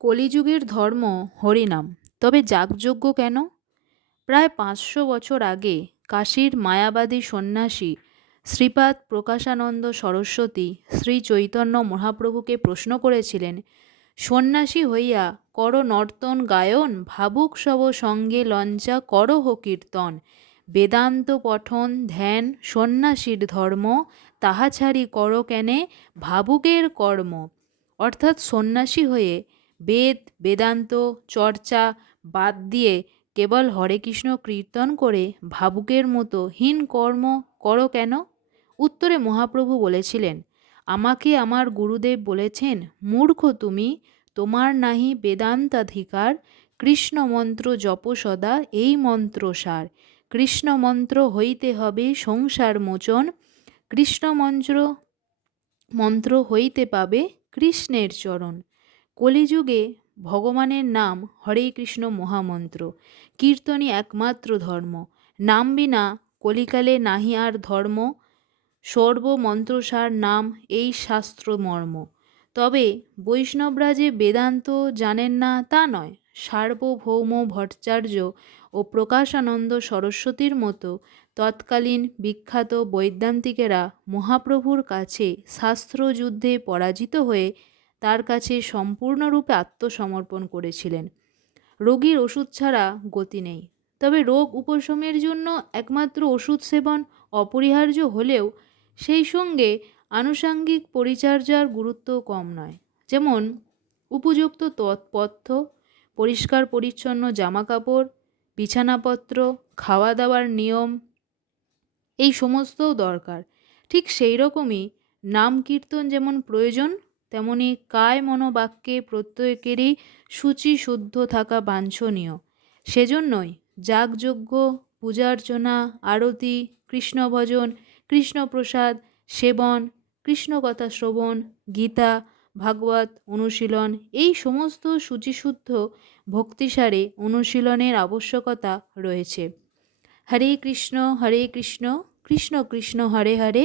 কলিযুগের ধর্ম হরিনাম। তবে যাগযজ্ঞ কেন? প্রায় পাঁচশো বছর আগে কাশীর মায়াবাদী সন্ন্যাসী শ্রীপাদ প্রকাশানন্দ সরস্বতী শ্রী চৈতন্য মহাপ্রভুকে প্রশ্ন করেছিলেন, সন্ন্যাসী হইয়া কর নর্তন গায়ন, ভাবুক সব সঙ্গে লঞ্চা করহ কীর্তন। বেদান্ত পঠন, ধ্যান, সন্ন্যাসীর ধর্ম, তাহা ছাড়ি কর কেনে ভাবুকের কর্ম। অর্থাৎ সন্ন্যাসী হয়ে বেদ, বেদান্ত, চর্চা বাদ দিয়ে কেবল হরে কৃষ্ণ কীর্তন করে ভাবুকের মতো হীন কর্ম করো কেন? উত্তরে মহাপ্রভু বলেছিলেন, আমাকে আমার গুরুদেব বলেছেন, মূর্খ তুমি, তোমার নাহি বেদান্তাধিকার, কৃষ্ণ মন্ত্র জপ সদা, এই মন্ত্র সার। কৃষ্ণ মন্ত্র হইতে হবে সংসার মোচন, কৃষ্ণ মন্ত্র মন্ত্র হইতে পাবে কৃষ্ণের চরণ। কলিযুগে ভগবানের নাম হরে কৃষ্ণ মহামন্ত্র। কীর্তনই একমাত্র ধর্ম। নাম বিনা কলিকালে নাহি আর ধর্ম। সর্বমন্ত্রসার নাম এই শাস্ত্র মর্ম তবে বৈষ্ণবরা যে বেদান্ত জানেন না তা নয়। সার্বভৌম ভট্টাচার্য ও প্রকাশানন্দ সরস্বতীর মতো তৎকালীন বিখ্যাত বৈদান্তিকেরা মহাপ্রভুর কাছে শাস্ত্রযুদ্ধে পরাজিত হয়ে তার কাছে সম্পূর্ণরূপে আত্মসমর্পণ করেছিলেন। রোগীর ওষুধ ছাড়া গতি নেই। তবে রোগ উপশমের জন্য একমাত্র ওষুধ সেবন অপরিহার্য হলেও সেই সঙ্গে আনুষাঙ্গিক পরিচর্যার গুরুত্ব কম নয়। যেমন উপযুক্ত তৎপথ্য পরিষ্কার পরিচ্ছন্ন জামাকাপড়, বিছানাপত্র খাওয়া দাওয়ার নিয়ম, এই সমস্তও দরকার। ঠিক সেই রকমই নাম কীর্তন যেমন প্রয়োজন তেমনি কায় মনোবাক্যে প্রত্যেকেরই শুচি শুদ্ধ থাকা বাঞ্ছনীয়। সেজন্যই যাগযজ্ঞ, পূজার্চনা, আরতি, কৃষ্ণভজন, কৃষ্ণপ্রসাদ, সেবন কৃষ্ণকথা শ্রবণ গীতা, ভাগবত অনুশীলন এই সমস্ত শুচিশুদ্ধ ভক্তিসারে অনুশীলনের আবশ্যকতা রয়েছে। হরে কৃষ্ণ হরে কৃষ্ণ কৃষ্ণ কৃষ্ণ, হরে হরে